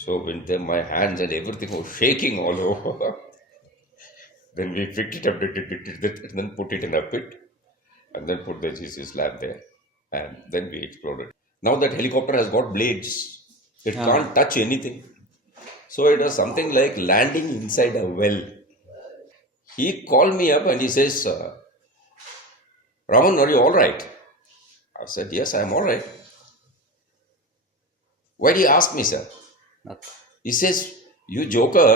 So when my hands and everything was shaking all over, then we picked it up, and then put it in a pit, and then put the GC slab there, and then we exploded. Now that helicopter has got blades, it Ah, can't touch anything. So it was something like landing inside a well. He called me up and he says, Raman, are you all right? I said, yes, I'm all right. Why do you ask me, sir? okay. He says, you joker,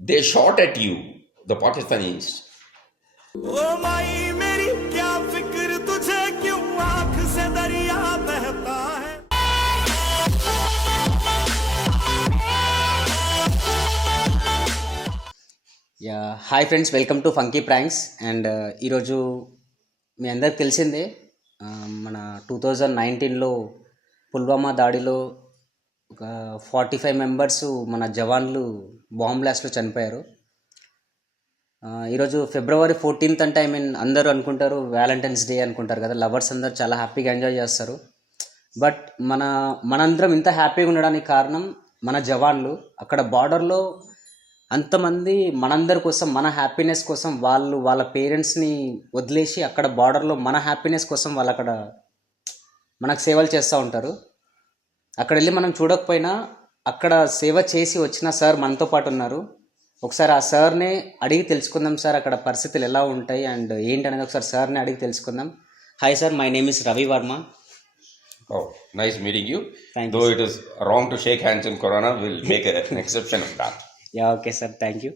they shot at you, the Pakistanis. O my मेरी क्या फिक्र तुझे क्यों आंख से दरिया बहता है yeah hi friends, welcome to funky pranks. And ఈరోజు మీ అందరికి తెలిసిందే, మన 2019లో పుల్వామా దాడిలో ఒక 45 మెంబర్స్ మన జవాన్లు బాంబ్ బ్లాస్ట్లో చనిపోయారు. ఈరోజు ఫిబ్రవరి 14th అంటే అందరూ అనుకుంటారు వ్యాలంటైన్స్ డే అనుకుంటారు కదా, లవర్స్ అందరూ చాలా హ్యాపీగా ఎంజాయ్ చేస్తారు. బట్ మనందరం ఇంత హ్యాపీగా ఉండడానికి కారణం మన జవాన్లు. అక్కడ బార్డర్లో అంతమంది మనందరి కోసం, మన హ్యాపీనెస్ కోసం వాళ్ళు వాళ్ళ పేరెంట్స్ని వదిలేసి అక్కడ బార్డర్లో మన హ్యాపీనెస్ కోసం వాళ్ళు అక్కడ మనకు సేవలు చేస్తూ ఉంటారు. అక్కడ వెళ్ళి మనం చూడకపోయినా అక్కడ సేవ చేసి వచ్చిన సార్ మనతో పాటు ఉన్నారు. ఒకసారి ఆ సార్ని అడిగి తెలుసుకుందాం. సార్ అక్కడ పరిస్థితులు ఎలా ఉంటాయి అండ్ ఏంటనేది ఒకసారి సార్ని అడిగి తెలుసుకుందాం. Hi sir, my name is Ravi Varma. Oh, nice meeting you. Thank you, Though sir. it is wrong to shake hands in Corona, we'll make an exception of that. Yeah okay sir, thank you.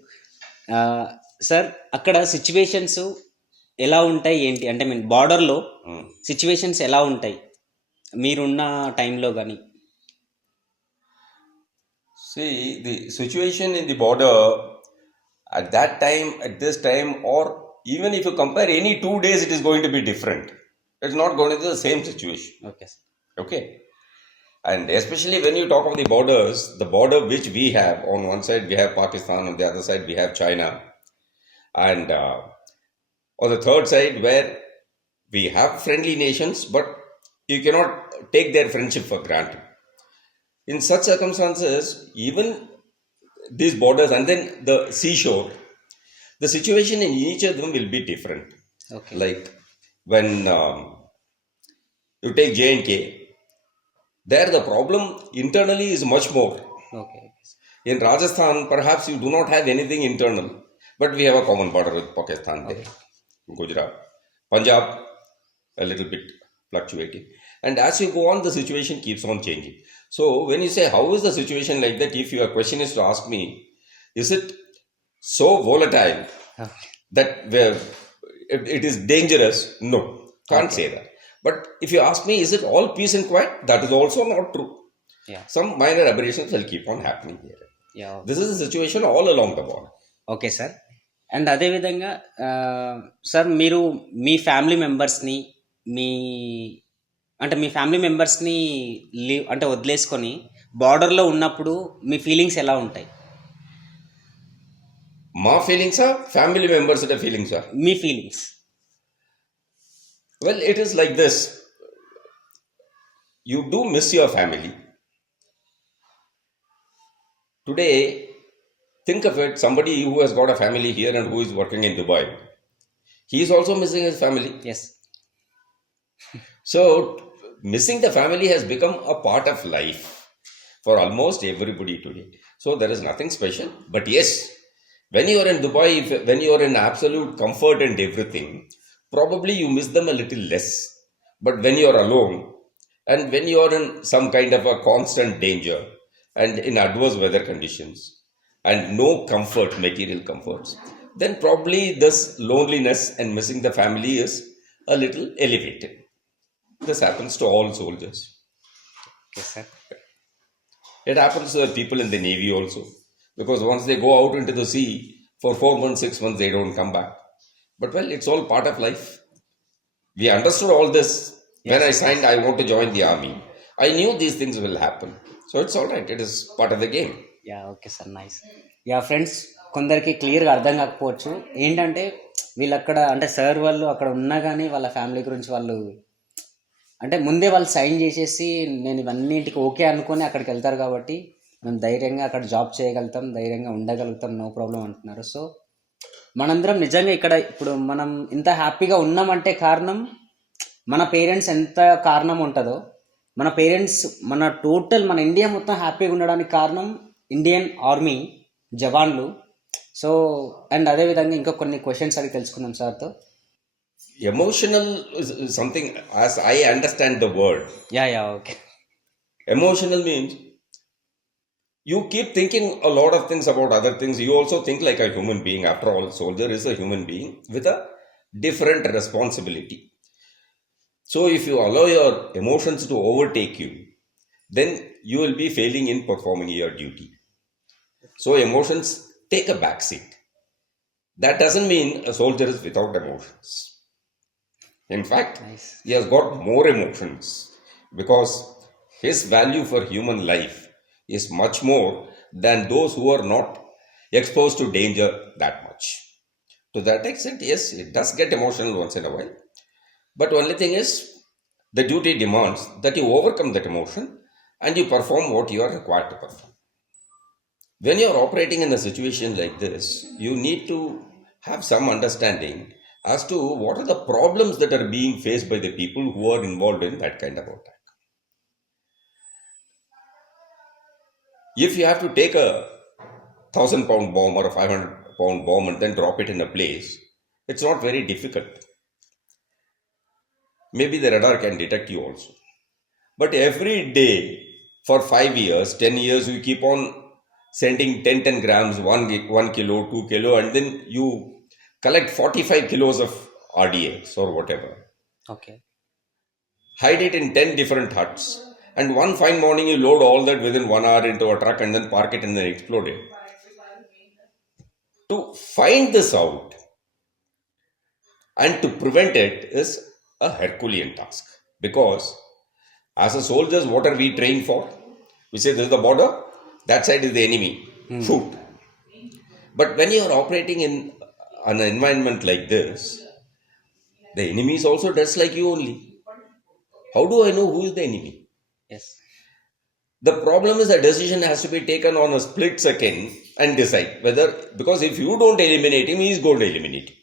Sir అక్కడ situations ఎలా ఉంటాయి ఏంటి అంటే బార్డర్లో situations ఎలా ఉంటాయి మీరున్న టైంలో కానీ? See, the situation in the border at that time, at this time, or even if you compare any 2 days, it is going to be different. It's not going to be the same situation. Okay sir. Okay. And especially when you talk of the borders, the border which we have, on one side we have Pakistan, on the other side we have China, and on the third side where we have friendly nations, but you cannot take their friendship for granted. In such circumstances, even these borders and then the seashore, the situation in each of them will be different. Okay. Like when you take J&K, there the problem internally is much more. Okay. In Rajasthan, perhaps you do not have anything internal, but we have a common border with Pakistan there. Gujarat, Punjab, a little bit fluctuating. And as you go on, the situation keeps on changing. So when you say, how is the situation like that? If your question is to ask me, is it so volatile okay. that it is dangerous? No, can't say that. But if you ask me, is it all peace and quiet? That is also not true. Yeah. Some minor aberrations will keep on happening here. Yeah. This is the situation all along the border. Okay sir. And అదేవిధంగా sir మీరు మీ family మెంబర్స్ని మీ family మెంబర్స్ని leave అంటే వదిలేసుకొని బార్డర్లో ఉన్నప్పుడు మీ feelings ఎలా ఉంటాయి? My feelings are family members' feelings are. Me feelings. Well, it is like this. You do miss your family. Today, think of it, somebody who has got a family here and who is working in Dubai, he is also missing his family. Yes. So, missing the family has become a part of life for almost everybody today. So, there is nothing special. But yes, when you are in Dubai, when you are in absolute comfort and everything, probably you miss them a little less. But when you are alone and when you are in some kind of a constant danger and in adverse weather conditions and no comfort, material comforts, then probably this loneliness and missing the family is a little elevated. This happens to all soldiers. Okay sir. It happens to the people in the Navy also. Because once they go out into the sea, for 4 months, 6 months, they don't come back. But well, it's all part of life. We understood all this when I signed, I want to join the army. I knew these things will happen. So it's all right. It is part of the game. Yeah okay sir, nice. Yeah friends, కొందరికి క్లియర్గా అర్థం కాకపోవచ్చు. ఏంటంటే వీళ్ళు అక్కడ అంటే sir వాళ్ళు అక్కడ ఉన్నా కానీ వాళ్ళ ఫ్యామిలీ గురించి వాళ్ళు అంటే ముందే వాళ్ళు సైన్ చేసేసి నేను ఇవన్నింటికి ఓకే అనుకొని అక్కడికి వెళ్తారు కాబట్టి మనం ధైర్యంగా అక్కడ జాబ్ చేయగలుగుతాం, ధైర్యంగా ఉండగలుగుతాం, నో ప్రాబ్లం అంటున్నారు. సో మనందరం నిజంగా ఇక్కడ ఇప్పుడు మనం ఇంత హ్యాపీగా ఉన్నామంటే కారణం మన పేరెంట్స్ ఎంత కారణం ఉంటుందో, మన పేరెంట్స్ మన టోటల్ మన ఇండియా మొత్తం హ్యాపీగా ఉండడానికి కారణం ఇండియన్ ఆర్మీ జవాన్లు. సో అండ్ అదేవిధంగా ఇంకా కొన్ని క్వశ్చన్స్ అడిగి తెలుసుకుందాం సార్తో. Emotional is something, as I understand the word. Yeah okay. Emotional means you keep thinking a lot of things about other things. You also think like a human being. After all, soldier is a human being with a different responsibility. So if you allow your emotions to overtake you, then you will be failing in performing your duty. So emotions take a back seat. That doesn't mean a soldier is without emotions. In fact, Nice. he has got more emotions because his value for human life is much more than those who are not exposed to danger that much. To that extent, yes, it does get emotional once in a while. But only thing is, the duty demands that you overcome that emotion and you perform what you are required to perform. When you are operating in a situation like this, you need to have some understanding as to what are the problems that are being faced by the people who are involved in that kind of attack. If you have to take a 1,000-pound bomb or a 500-pound bomb and then drop it in a place, it's not very difficult. Maybe the radar can detect you also. But every day for 5 years, 10 years, you keep on sending 10 grams, 1 kilo, 2 kilo, and then you collect 45 kilos of RDX or whatever. Okay. Hide it in 10 different huts. And one fine morning, you load all that within 1 hour into a truck and then park it and then explode it. To find this out and to prevent it is a Herculean task. Because as a soldiers, what are we trained for? We say this is the border, that side is the enemy. Shoot. But when you are operating in an environment like this, the enemy is also dressed like you only. How do I know who is the enemy? Yes. The problem is a decision has to be taken on a split second and decide whether, because if you don't eliminate him, he is going to eliminate you.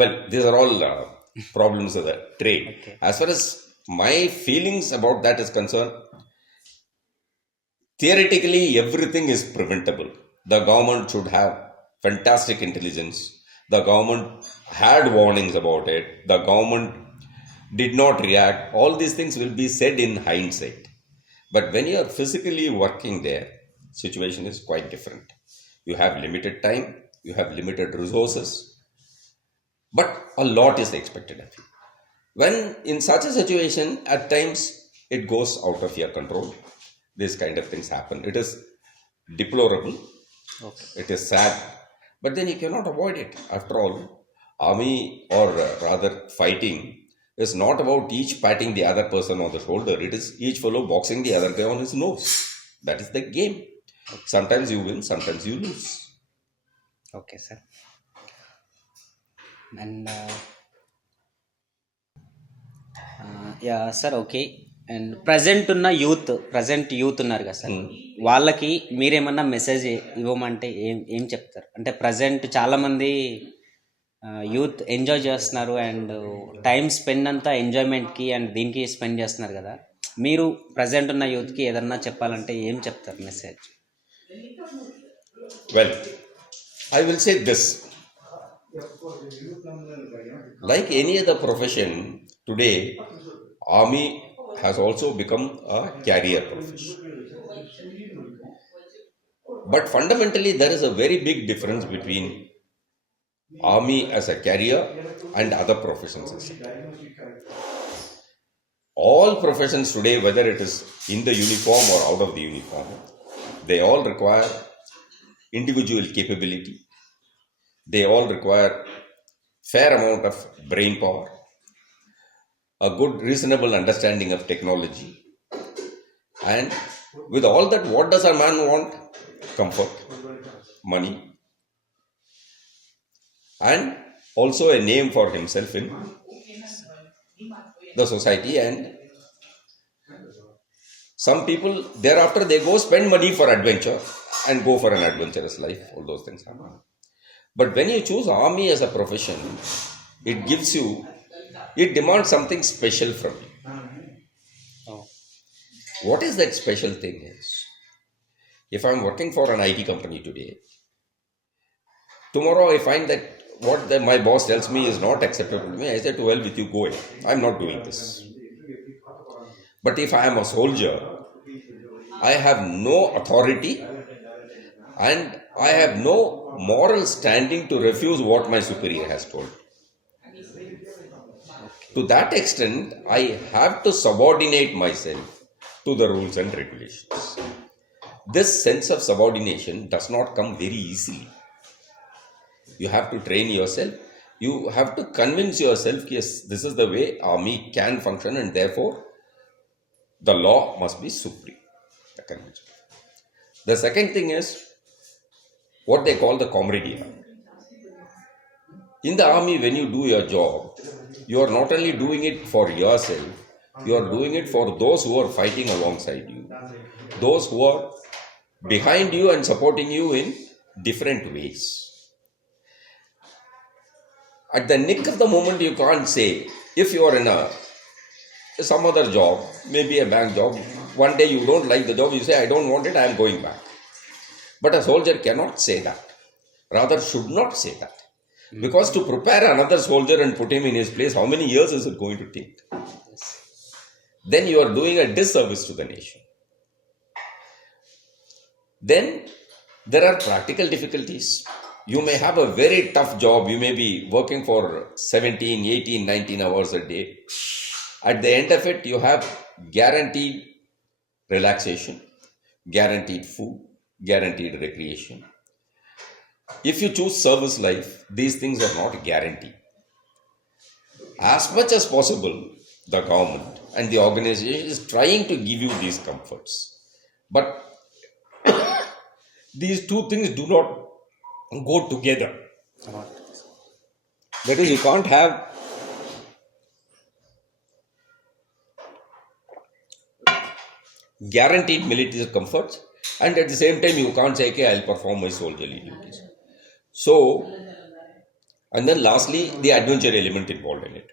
Well, these are all problems of the trade. Okay. As far as my feelings about that is concerned, theoretically, everything is preventable. The government should have fantastic intelligence. The government had warnings about it. The government did not react. All these things will be said in hindsight. But when you are physically working there, situation is quite different. You have limited time, you have limited resources, but a lot is expected of you. When in such a situation, at times it goes out of your control. These kind of things happen. It is deplorable. Okay. It is sad, but then you cannot avoid it. After all, army or rather fighting is not about each patting the other person on the shoulder. It is each fellow boxing the other guy on his nose. That is the game. Sometimes you win, sometimes you lose. Okay sir. And yeah sir, okay. And present youth ఉన్నారు కదా sir, వాళ్ళకి మీరేమన్నా message ఇవ్వమంటే ఏం చెప్తారు? అంటే present చాలామంది youth enjoy చేస్తున్నారు అండ్ టైం స్పెండ్ అంతా ఎంజాయ్మెంట్కి అండ్ దీనికి స్పెండ్ చేస్తున్నారు కదా. మీరు ప్రజెంట్ ఉన్న యూత్కి ఏదన్నా చెప్పాలంటే ఏం చెప్తారు message? Well, I will say this. Like any other profession, today, army has also become a career profession. But fundamentally, there is a very big difference between army as a career and other professions. All professions today, whether it is in the uniform or out of the uniform, they all require individual capability. They all require fair amount of brain power, a good reasonable understanding of technology, and with all that, what does a man want? Comfort, money, and also a name for himself in the society and Some people thereafter they go spend money for adventure and go for an adventurous life. All those things happen. But when you choose army as a profession, it demands something special from you. Oh. What is that special thing is? If I'm working for an IT company today, tomorrow I find that my boss tells me is not acceptable to me, I say to hell with you, go away. I'm not doing this. But if I am a soldier, I have no authority and I have no moral standing to refuse what my superior has told. To that extent, I have to subordinate myself to the rules and regulations. This sense of subordination does not come very easily. You have to train yourself. You have to convince yourself, yes, this is the way army can function and therefore the law must be supreme. The convention. The second thing is what they call the camaraderie. In the army, when you do your job, you are not only doing it for yourself, you are doing it for those who are fighting alongside you, those who are behind you and supporting you in different ways. At the nick of the moment, you can't say, if you are in some other job, maybe a bank job, one day you don't like the job, you say, I don't want it, I am going back. But a soldier cannot say that, rather should not say that. Because to prepare another soldier and put him in his place, how many years is it going to take? Then you are doing a disservice to the nation. Then there are practical difficulties. You may have a very tough job. You may be working for 17, 18, 19 hours a day. At the end of it, you have guaranteed relaxation, guaranteed food, guaranteed recreation. If you choose service life, these things are not guaranteed. As much as possible, the government and the organization is trying to give you these comforts. But these two things do not go together. That is, you can't have guaranteed military comforts and at the same time you can't say, okay, I'll perform my soldierly duties. So, and then lastly, the adventure element involved in it.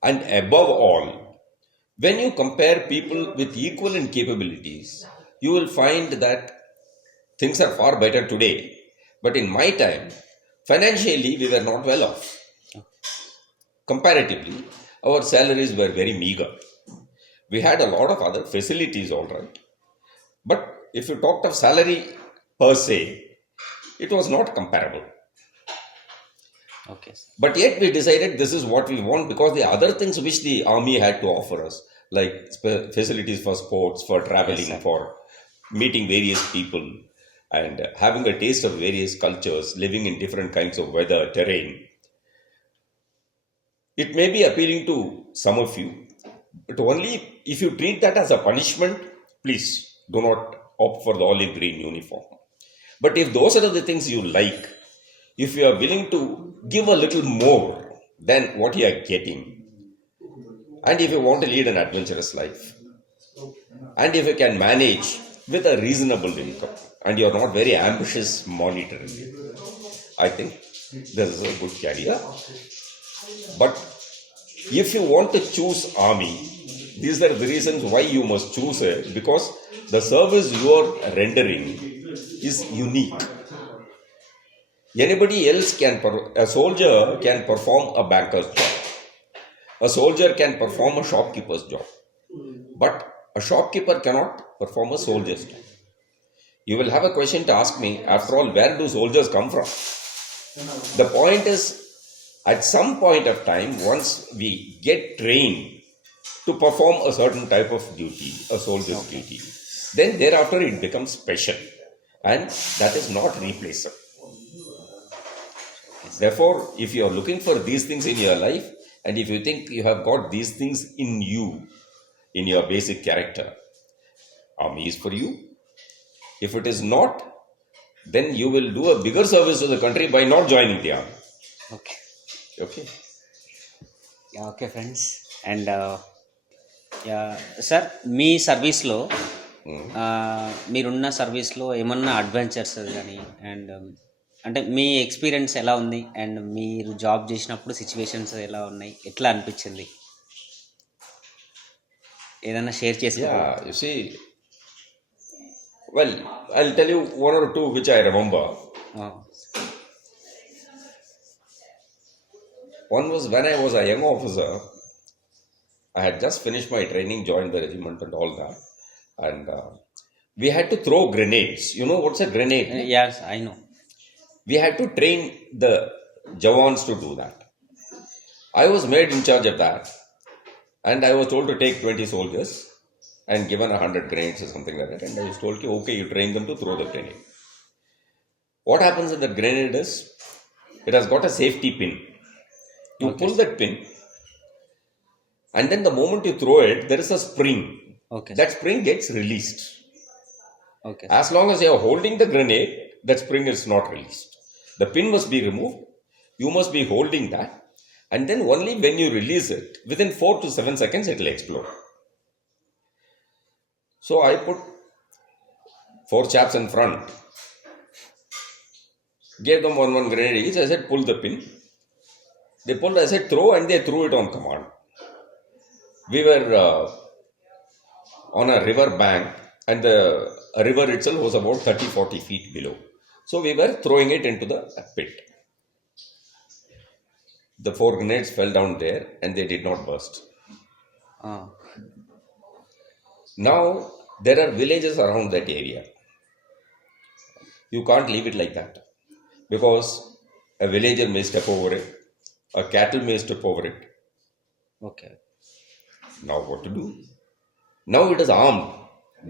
And above all, when you compare people with equivalent capabilities, you will find that things are far better today. But in my time, financially, we were not well off. Comparatively, our salaries were very meager. We had a lot of other facilities, all right. But if you talked of salary per se, it was not comparable. Okay. But yet we decided this is what we want because the other things which the army had to offer us, like facilities for sports, for traveling, for meeting various people, and having a taste of various cultures, living in different kinds of weather, terrain. It may be appealing to some of you, but only if you treat that as a punishment, please do not opt for the olive green uniform. But if those are the things you like, if you are willing to give a little more than what you are getting, and if you want to lead an adventurous life, and if you can manage with a reasonable income, and you are not very ambitious monetarily, I think this is a good career. But if you want to choose army, these are the reasons why you must choose it, because the service you are rendering is unique. Anybody else a soldier can perform a banker's job. A soldier can perform a shopkeeper's job. But a shopkeeper cannot perform a soldier's job. You will have a question to ask me, after all, where do soldiers come from? The point is, at some point of time, once we get trained to perform a certain type of duty, a soldier's duty, then thereafter it becomes special. And that is not replaceable. Therefore, if you are looking for these things in your life, and if you think you have got these things in you, in your basic character, army is for you. If it is not, then you will do a bigger service to the country by not joining the army. Okay. Okay. Yeah, okay, friends. And yeah sir మీ సర్వీస్లో మీరున్న సర్వీస్లో ఏమన్నా adventures కానీ and అంటే మీ experience ఎలా ఉంది and మీరు జాబ్ చేసినప్పుడు సిచ్యువేషన్స్ ఎలా ఉన్నాయి ఎట్లా అనిపించింది ఏదన్నా షేర్ చేసుకో Yeah, you see, well, I'll tell you one or two which I remember. One was when I was a young officer. I had just finished my training, joined the regiment and all that. And we had to throw grenades. You know what's a grenade? Yes I know We had to train the Jawans to do that. I was made in charge of that. And I was told to take 20 soldiers and given 100 grenades or something like that. And I was told, okay, you train them to throw the grenade. What happens in that grenade is, it has got a safety pin. You pull that pin, and then the moment you throw it, there is a spring. Okay That spring gets released. Okay As long as you are holding the grenade, that spring is not released. The pin must be removed. You must be holding that. And then only when you release it, within 4 to 7 seconds, it will explode. So I put 4 chaps in front, gave them one grenade each. I said, pull the pin. They pulled, I said, throw, and they threw it on command. We were on a river bank, and the river itself was about 30-40 feet below. So we were throwing it into the pit. The 4 grenades fell down there, and they did not burst. Now, there are villages around that area. You can't leave it like that, because a villager may step over it, a cattle may step over it. Okay Now what to do? Now it is armed.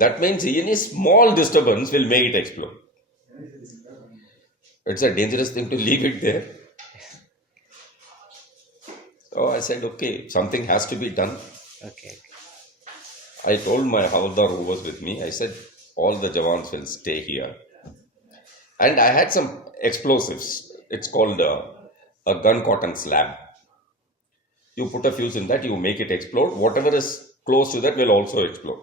That means any small disturbance will make it explode. It's a dangerous thing to leave it there. So I said, okay, something has to be done. Okay I told my Havaldar who was with me, I said, all the Jawans will stay here. And I had some explosives. It's called a gun cotton slab. You put a fuse in that, you make it explode. Whatever is close to that will also explode.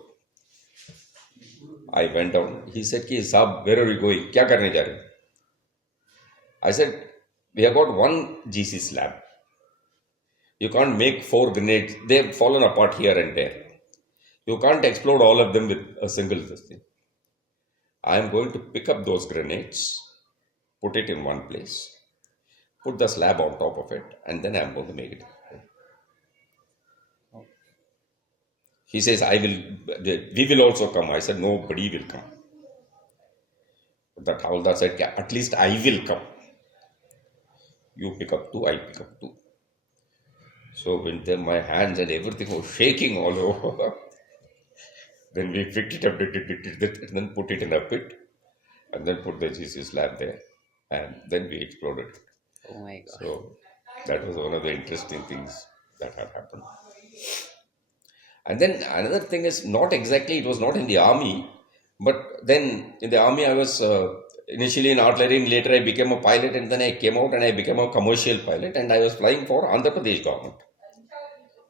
I went down. He said, Ki, Saab, where are you going? Kya karne ja rahe? I said, we have got one GC slab. You can't make 4 grenades. They've fallen apart here and there. You can't explode all of them with a single thing. I am going to pick up those grenades, put it in one place, put the slab on top of it, and then I am going to make it. He says, we will also come. I said, nobody will come. That Havaldar said, at least I will come. You pick up 2, I pick up 2. So when my hands and everything was shaking all over, then we picked it up, and then put it in a pit, and then put the GC slab there, and then we exploded it. Oh my god So that was one of the interesting things that had happened. And then another thing is, not exactly, it was not in the army, but then in the army I was initially in artillery, and later I became a pilot, and then I came out and I became a commercial pilot, and I was flying for Andhra Pradesh government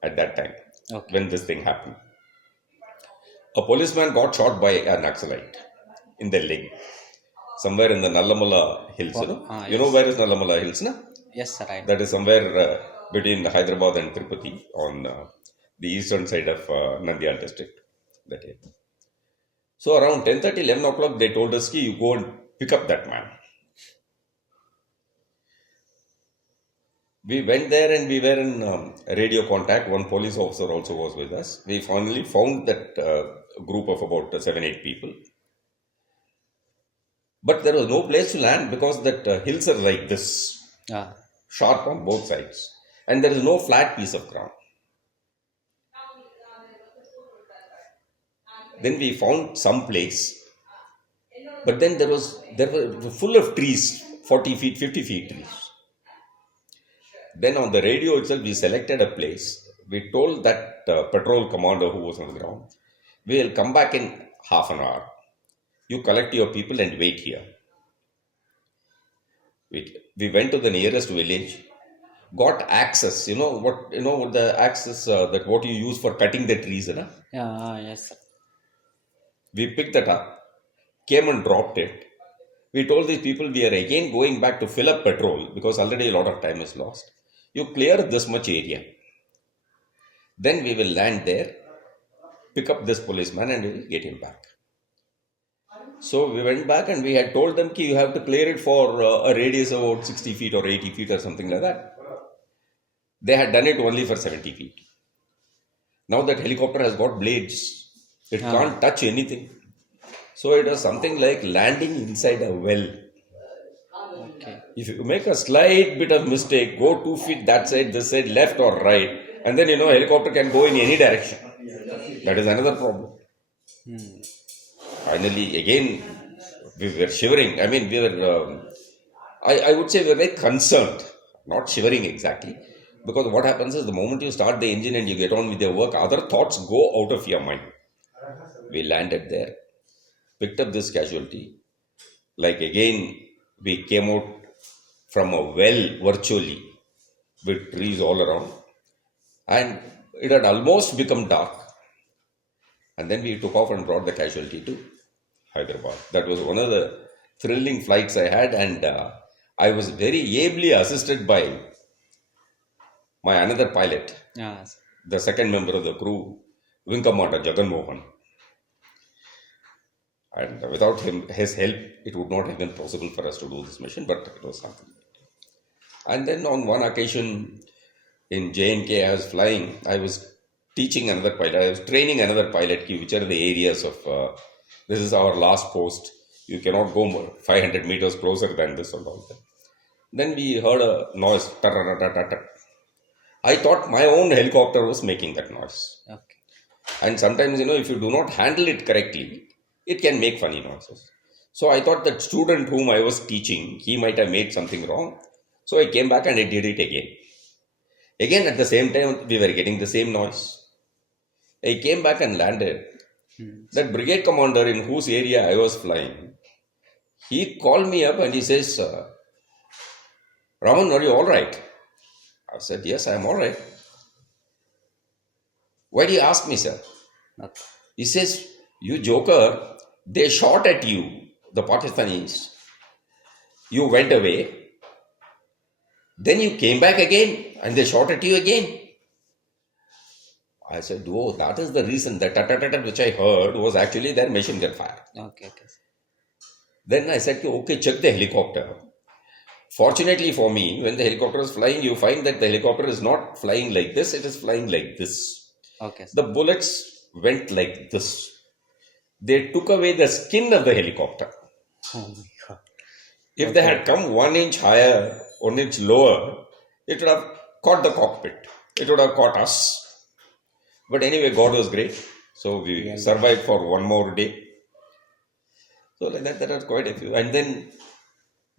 at that time, Okay. when this thing happened. A policeman got shot by a Naxalite in the leg, somewhere in the Nallamala Hills. You know where is Nallamala Hills, na? Yes sir I That is somewhere between Hyderabad and Tirupati on the eastern side of Nandyal district. That area. So around 10:30, 11 o'clock, they told us, you go and pick up that man. We went there and we were in radio contact. One police officer also was with us. We finally found that group of about 7-8 people. But there was no place to land because that hills are like this, sharp on both sides. And there is no flat piece of ground. Then we found some place. But then there were full of trees, 40 feet, 50 feet trees. Then on the radio itself, we selected a place. We told that patrol commander who was on the ground, we will come back in half an hour. You collect your people and wait here. We went to the nearest village. got axes. You know what the axes that what you use for cutting the trees, na? Yes, sir. We picked that up, came and dropped it. We told these people we are again going back to fill up petrol because already a lot of time is lost. You clear this much area, then we will land there, pick up this policeman, and we will get him back. So we went back and we had told them ki you have to clear it for a radius of about 60 feet or 80 feet or something like that. They had done it only for 70 feet. Now that helicopter has got blades, it can't touch anything. So it was something like landing inside a well. Okay. If you make a slight bit of mistake, go 2 feet that side, this side, left or right, and then helicopter can go in any direction. That is another problem. Finally, again, we were shivering. I mean, we were, I would say we were very concerned, not shivering exactly. Because what happens is the moment you start the engine and you get on with your work, other thoughts go out of your mind. We landed there, picked up this casualty. Like again, we came out from a well virtually with trees all around. And it had almost become dark. And then we took off and brought the casualty to Hyderabad. That was one of the thrilling flights I had. And I was very ably assisted by my another pilot, Yes. the second member of the crew, Vinkamata Jagan Mohan. And without his help, it would not have been possible for us to do this mission, but it was something. And then on one occasion in JNK, I was flying, I was teaching another pilot, I was training another pilot, which are the areas of, this is our last post, you cannot go more, 500 meters closer than this and all that. Then we heard a noise, I thought my own helicopter was making that noise. Okay. And sometimes, if you do not handle it correctly, it can make funny noises. So I thought that student whom I was teaching, he might have made something wrong. So I came back and I did it again. Again, at the same time, we were getting the same noise. I came back and landed. That brigade commander in whose area I was flying, he called me up and he says, Raman, are you all right? I said, yes, I am all right. Why do you ask me, sir? Okay. He says, you joker, they shot at you, the Pakistanis. You went away. Then you came back again and they shot at you again. I said, oh, that is the reason. That which I heard was actually their machine gun fire. Okay. Then I said, okay, check the helicopter. Fortunately for me, when the helicopter is flying, you find that the helicopter is not flying like this, it is flying like this. Okay. The bullets went like this. They took away the skin of the helicopter. Oh my God. If they had come 1 inch higher, 1 inch lower, it would have caught the cockpit. It would have caught us. But anyway, God was great. So we survived for one more day. So like that was quite a few. And then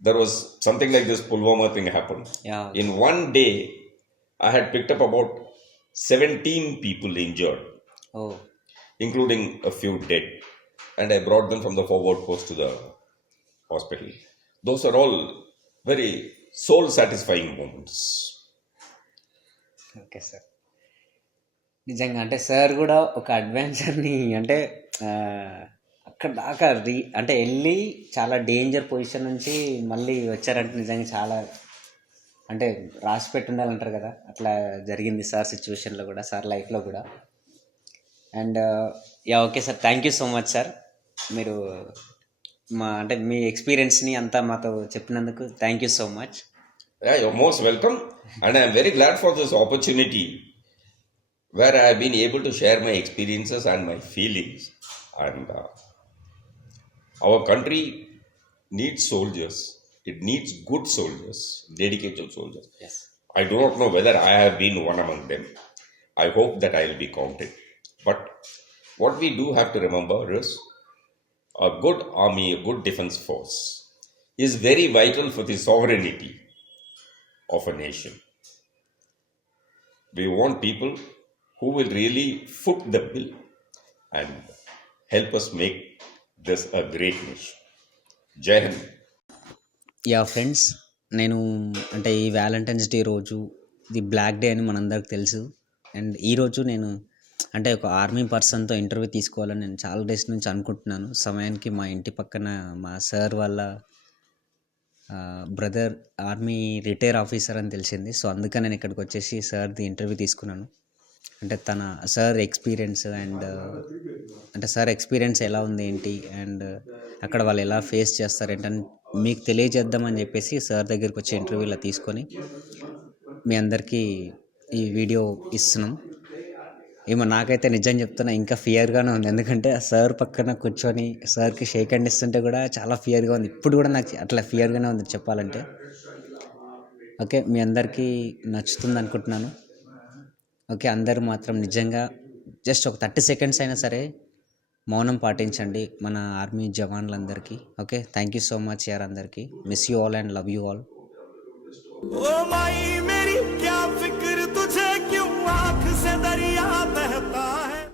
there was something like this Pulwama thing happened. Yeah. In one day, I had picked up about 17 people injured, Oh. including a few dead. And I brought them from the forward post to the hospital. Those are all very soul-satisfying moments. Okay sir. నిజంగా అంటే sir కూడా ఒక అడ్వెంచర్ని అంటే అక్కడ దాకా అంటే వెళ్ళి చాలా డేంజర్ పొజిషన్ నుంచి మళ్ళీ వచ్చారంటే నిజంగా చాలా అంటే రాసి పెట్టి ఉండాలంటారు కదా, అట్లా జరిగింది సార్ సిచ్యువేషన్లో కూడా, సార్ లైఫ్లో కూడా. And okay sir, thank you so much sir. మీరు అంటే మీ ఎక్స్పీరియన్స్ని అంతా మాతో చెప్పినందుకు thank you so much. Yeah, you're most welcome. And I'm very glad for this opportunity where I have been able to share my experiences and my feelings. And our country needs soldiers. It needs good soldiers, dedicated soldiers. Yes. I do not know whether I have been one among them. I hope that I will be counted. But what we do have to remember is a good army, a good defense force is very vital for the sovereignty of a nation. We want people who will really foot the bill and help us make this a great nation. Jai Hind. Yeah friends, నేను అంటే ఈ Valentine's day రోజు ఇది black day అని మనందరికి తెలుసు. And ఈరోజు నేను అంటే ఒక ఆర్మీ పర్సన్తో ఇంటర్వ్యూ తీసుకోవాలని నేను చాలా డేస్ నుంచి అనుకుంటున్నాను. సమయానికి మా ఇంటి పక్కన మా సార్ వాళ్ళ బ్రదర్ ఆర్మీ రిటైర్ ఆఫీసర్ అని తెలిసింది. సో అందుకని నేను ఇక్కడికి వచ్చేసి సార్ది ఇంటర్వ్యూ తీసుకున్నాను. అంటే తన సార్ ఎక్స్పీరియన్స్ అండ్ అంటే సార్ ఎక్స్పీరియన్స్ ఎలా ఉంది ఏంటి అండ్ అక్కడ వాళ్ళు ఎలా ఫేస్ చేస్తారు ఏంటని మీకు తెలియజేద్దామని చెప్పేసి సార్ దగ్గరికి వచ్చి ఇంటర్వ్యూలో తీసుకొని మీ అందరికీ ఈ వీడియో ఇస్తున్నాం. ఏమో నాకైతే నిజం చెప్తున్నా ఇంకా ఫియర్గానే ఉంది. ఎందుకంటే సార్ పక్కన కూర్చొని సార్కి షేక్ హ్యాండ్ ఇస్తుంటే కూడా చాలా ఫియర్గా ఉంది. ఇప్పుడు కూడా నాకు అట్లా ఫియర్గానే ఉంది చెప్పాలంటే. ఓకే, మీ అందరికీ నచ్చుతుంది అనుకుంటున్నాను. ఓకే, అందరూ మాత్రం నిజంగా జస్ట్ ఒక 30 సెకండ్స్ అయినా సరే మౌనం పాటించండి మన ఆర్మీ జవాన్లందరికీ. Okay, thank you so much యార్ అందరికీ. Miss you all and love you all. Oh my मेरी क्या फिक्र तुझे क्यों आंख से दरिया बहता